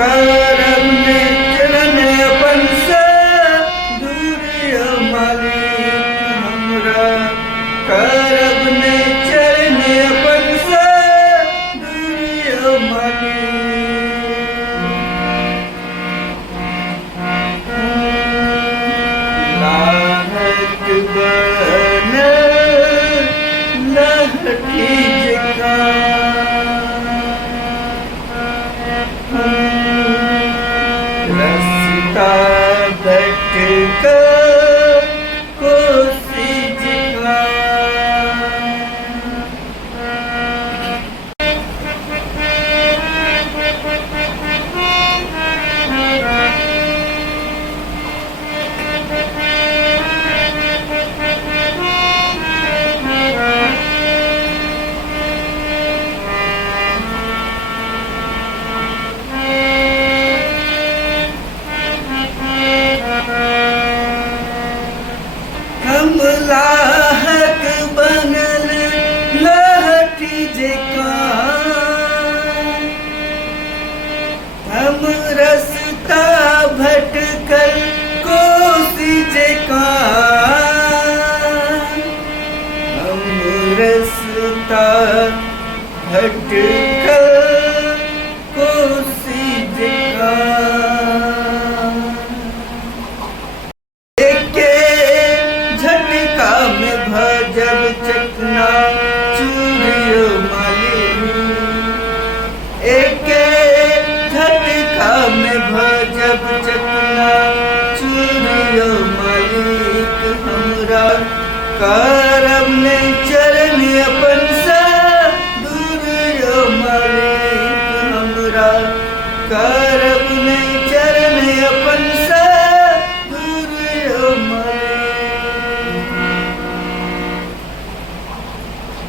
करम ने चरण अपन से दूरिया मालिक हमरा करम ने चरण अपन से दूरिया लाहक बन लहठी जका रस्ता भटक कोसी जका हम लाहक बनल लहठी जका हम रस्ता भटकल कोसी जका हम रस्ता भटकल